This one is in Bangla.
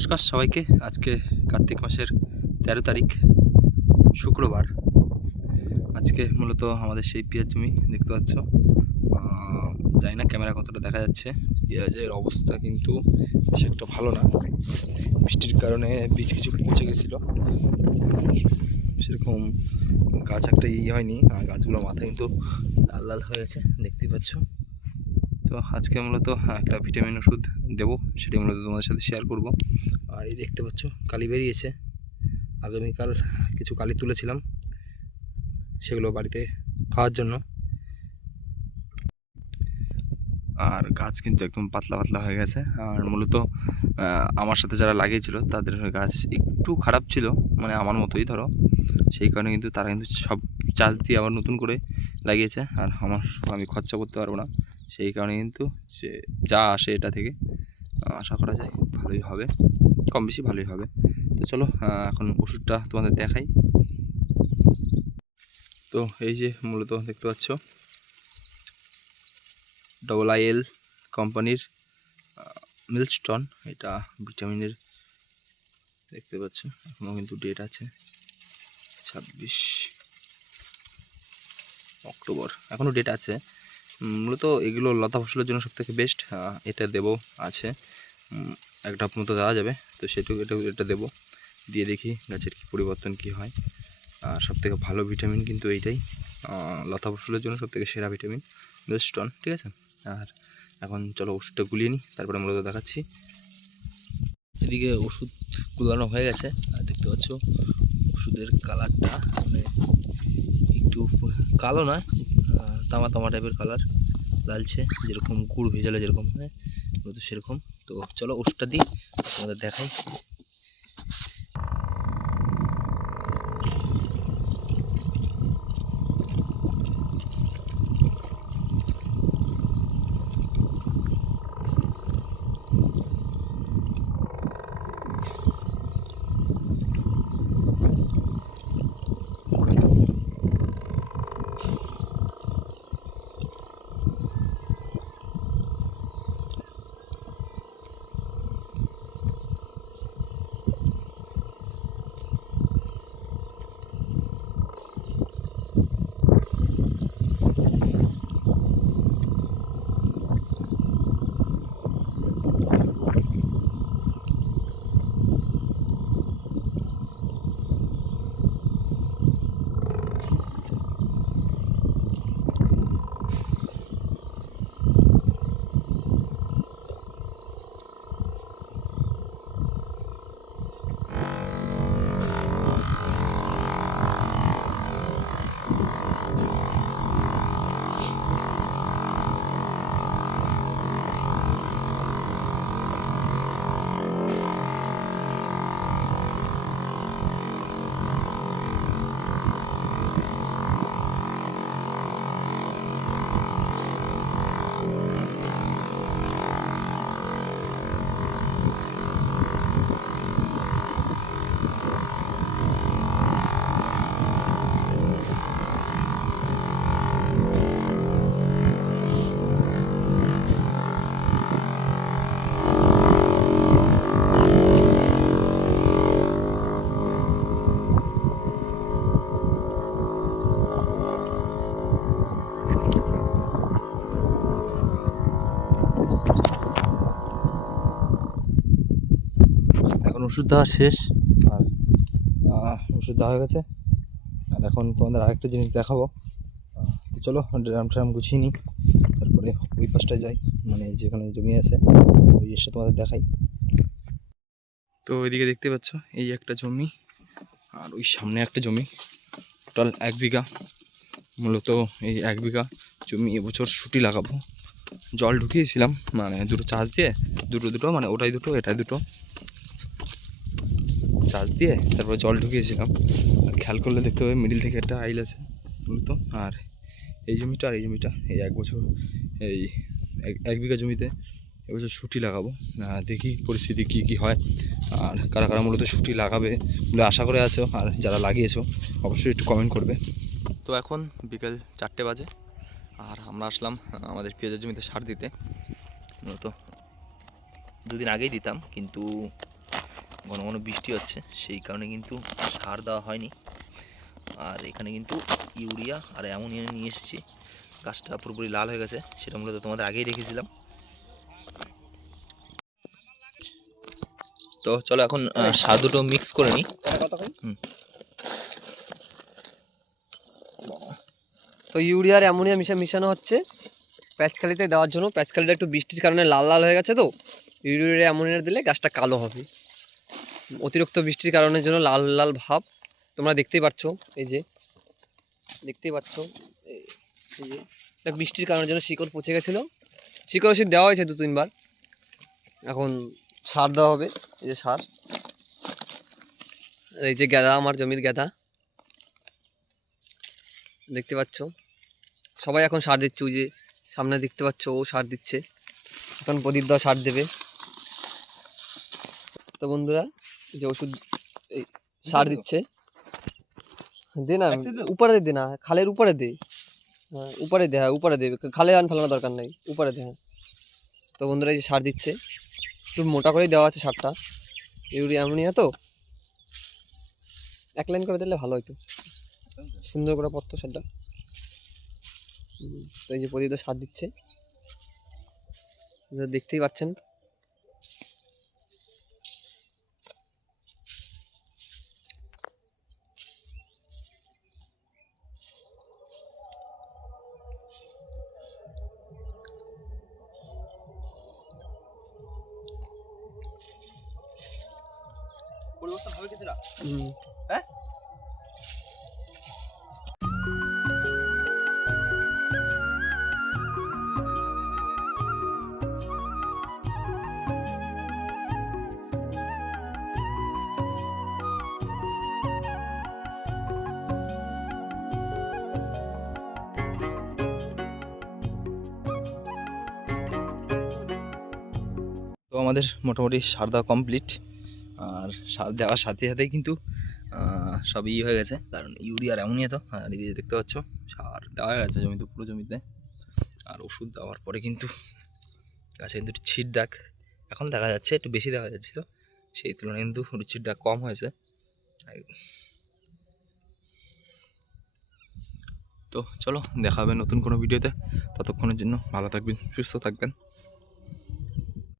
নমস্কার সবাইকে। আজকে কার্তিক মাসের 13 তারিখ শুক্রবার। আজকে মূলত আমাদের সেই পেঁয়াজ জমি দেখতে পাচ্ছ। জানি না ক্যামেরা কতটা দেখা যাচ্ছে। পেঁয়াজের অবস্থা কিন্তু বেশ একটা ভালো না, বৃষ্টির কারণে বীজ কিছু পচে গেছিলো, সেরকম গাছ একটা হয়নি, আর গাছগুলোর মাথা কিন্তু লাল লাল হয়ে গেছে দেখতেই পাচ্ছ। তো আজকে মূলত একটা ভিটামিন ওষুধ দেবো, সেটি মূলত তোমাদের সাথে শেয়ার করব। আর এই দেখতে পাচ্ছ কালি বেরিয়েছে, আগামীকাল কিছু কালি তুলেছিলাম, সেগুলো বাড়িতে খাওয়ার জন্য। আর গাছ কিন্তু একদম পাতলা পাতলা হয়ে গেছে। আর মূলত আমার সাথে যারা লাগিয়েছিল তাদের গাছ একটু খারাপ ছিল, মানে আমার মতোই ধরো, সেই কারণে কিন্তু তারা কিন্তু সব চাষ দিয়ে আবার নতুন করে লাগিয়েছে। আর আমি খরচা করতে পারবো না, সেই কারণে কিন্তু সে যা আসে এটা থেকে আশা করা যায় ভালোই হবে, কম বেশি ভালোই হবে। তো চলো এখন ওষুধটা তোমাদের দেখাই। তো এই যে মূলত দেখতে পাচ্ছ IL কোম্পানির মিল্টন, এটা ভিটামিনের দেখতে পাচ্ছ, এখনও কিন্তু ডেট আছে 26 অক্টোবর, এখনও ডেট আছে। মূলত এগুলো লতা ফসলের জন্য সবথেকে বেস্ট। এটা দেবো আছে, একটা মতো দেওয়া যাবে, তো এটা দেবো, দিয়ে দেখি গাছের কি পরিবর্তন কি হয়। আর সবথেকে ভালো ভিটামিন কিন্তু এইটাই, লতা ফসলের জন্য সবথেকে সেরা ভিটামিন মিল্টন, ঠিক আছে। আর এখন চলো ওষুধটা গুলিয়ে নিই, তারপরে মূলত দেখাচ্ছি। এদিকে ওষুধ গুলানো হয়ে গেছে, আর দেখতে পাচ্ছ ওষুধের কালারটা মানে একটু কালো নয়, তামা তামা টাইপের কালার, লালচে, যেরকম গুড় ভেজালে যেরকম হয় সেরকম। তো চলো ওষুধটা দিই, তোমাদের দেখাই। এখন ওষুধ দেওয়া শেষ, আর ওষুধ দেওয়া হয়ে গেছে। আর এখন তোমাদের আরেকটা জিনিস দেখাবো। তো চলো ড্রাম গুছিয়ে নিই, তারপরে ওই পাশটায় যাই, মানে যেখানে জমি আছে ওই এসে তোমাদের দেখাই। তো ওইদিকে দেখতে পাচ্ছ এই একটা জমি, আর ওই সামনে একটা জমি, টোটাল 1 বিঘা। মূলত এই 1 বিঘা জমি এবছর শুটি লাগাবো। জল ঢুকিয়েছিলাম, মানে দুটো চাষ দিয়ে, দুটো মানে ওটাই দুটো এটাই দুটো চাষ দিয়ে তারপর জল ঢুকিয়েছিলাম। আর খেয়াল করলে দেখতে পাবে মিডিল থেকে একটা আইল আছে মূলত। আর এই জমিটা আর এই জমিটা, এই 1 বছর এই 1 বিঘা জমিতে এবছর শুটি লাগাবো। দেখি পরিস্থিতি কি হয়, আর কারা কারা মূলত শুটি লাগাবে বলে আশা করে আছো, আর যারা লাগিয়েছো অবশ্যই একটু কমেন্ট করবে। তো এখন বিকেল 4টে বাজে, আর আমরা আসলাম আমাদের পেঁয়াজের জমিতে সার দিতে। মূলত 2 দিন আগেই দিতাম, কিন্তু ঘন ঘন বৃষ্টি হচ্ছে, সেই কারণে কিন্তু সার দেওয়া হয়নি। আর এখানে কিন্তু ইউরিয়া আর অ্যামোনিয়া নিয়ে এসেছি। গাছটা পুরোপুরি লাল হয়ে গেছে, সেটা মূলত তোমাদের আগেই রেখেছিলাম। তো চলো এখন সার দুটো মিক্স করে নিই। তো ইউরিয়া আর অ্যামোনিয়া মিশানো হচ্ছে প্যাঁচখালিতে দেওয়ার জন্য। প্যাঁচখালিটা একটু বৃষ্টির কারণে লাল লাল হয়ে গেছে, তো ইউরিয়া অ্যামোনিয়া দিলে গাছটা কালো হবে। অতিরিক্ত বৃষ্টির কারণের জন্য লাল লাল ভাব তোমরা দেখতেই পাচ্ছ। এই যে দেখতেই পাচ্ছ, এই যে এটা বৃষ্টির কারণের জন্য শিকড় পচে গেছিলো। শিকড় ওষুধ দেওয়া হয়েছে 2-3 বার। এখন সার দেওয়া হবে। এই যে সার, এই যে গাদা, আমার জমির গাদা দেখতে পাচ্ছ। সবাই এখন সার দিচ্ছে। ওই যে সামনে দেখতে পাচ্ছ, ও সার দিচ্ছে। এখন প্রদীপ দা সার দেবে। তো বন্ধুরা, যে ওষুধ এই সার দিচ্ছে, দে না উপরে দে না, খালের উপরে দে। হ্যাঁ উপরে দে, হ্যাঁ উপরে দে, খালে আন ফেলানোর দরকার নাই, উপরে দে। হ্যাঁ তো বন্ধুরা, এই যে সার দিচ্ছে, একটু মোটা করেই দেওয়া আছে সারটা। ইউরিয়া অ্যামোনিয়া তো 1 লাইন করে দিলে ভালো হতো, সুন্দর করে পড়তো সারটা। তো এই যে প্রদীপ দা সার দিচ্ছে, দেখতেই পাচ্ছেন। পরিবর্তন হবে কিছুটা? হ্যাঁ তো আমাদের মোটামুটি সার দেওয়া কমপ্লিট। আর সার দেওয়ার সাথে সাথেই কিন্তু সবই হয়ে গেছে, কারণ ইউরিয়া আর অ্যামোনিয়া তো, আর এই যে দেখতে পাচ্ছ সার দেওয়া হয়ে গেছে জমিতে, পুরো জমিতে। আর ওষুধ দেওয়ার পরে কিন্তু গাছে কিন্তু একটু ছিট দাগ এখন দেখা যাচ্ছে, একটু বেশি দেখা যাচ্ছিল, সেই তুলনায় কিন্তু একটু ছিট দাগ কম হয়েছে। তো চলো দেখা হবে নতুন কোনো ভিডিওতে। ততক্ষণের জন্য ভালো থাকবেন, সুস্থ থাকবেন।